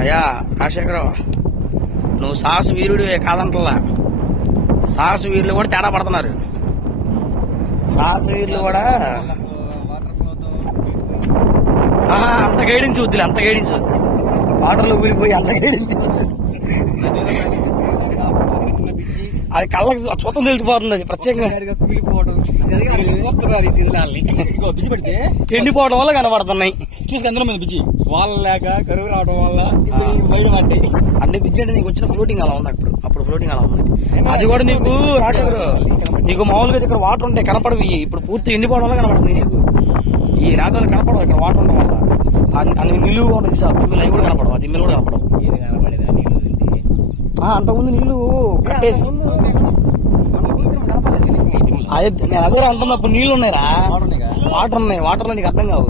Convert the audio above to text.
అయ్యా రాజశేఖరరావు నువ్వు సాహస వీరుడివే కాదంటలా సాహస వీరులు కూడా తేడా పడుతున్నారు. సాహస వీరులు కూడా అంత గైడెన్స్ వద్దులే అంత గైడెన్స్ వద్దు. వాటర్లో కూలిపోయి అంత గైడెన్స్ వద్దు. అది కళ్ళకి చూతం తెలిసిపోతుంది అది ప్రత్యేకంగా. బిజీ పెడితే. ఎండిపోవడం వల్ల కనబడుతున్నాయి. చూసి అందులో మీద బిజీ. వాళ్ళ లేక కరువు రావడం వల్ల బయట పడ్డాయి. అంటే బిడ్జ అంటే నీకు వచ్చిన ఫ్లోటింగ్ అలా ఉంది అప్పుడు. అప్పుడు ఫ్లోటింగ్ అలా ఉంది. అది కూడా నీకు రాషకుడు నీకు మామూలుగా ఇక్కడ వాటర్ ఉంటాయి కనపడవి ఇప్పుడు పూర్తి ఎండిపోవడం వల్ల కనపడుతుంది నీకు. ఈ రాత్రులు కనపడవు ఇక్కడ వాటర్ ఉండడం వల్ల. అన్ని- నిలువుగా ఉంటుంది సార్. తిమ్మిలు అవి కూడా కనపడవు. ఆ తిమ్మిలు కూడా కనపడవు. అంతకుముందు నీళ్ళు కట్టేసి అదే నేను అదే అంటున్నా అప్పుడు నీళ్ళు ఉన్నాయిరా వాటర్ ఉన్నాయి. వాటర్లో నీకు అర్థం కావు.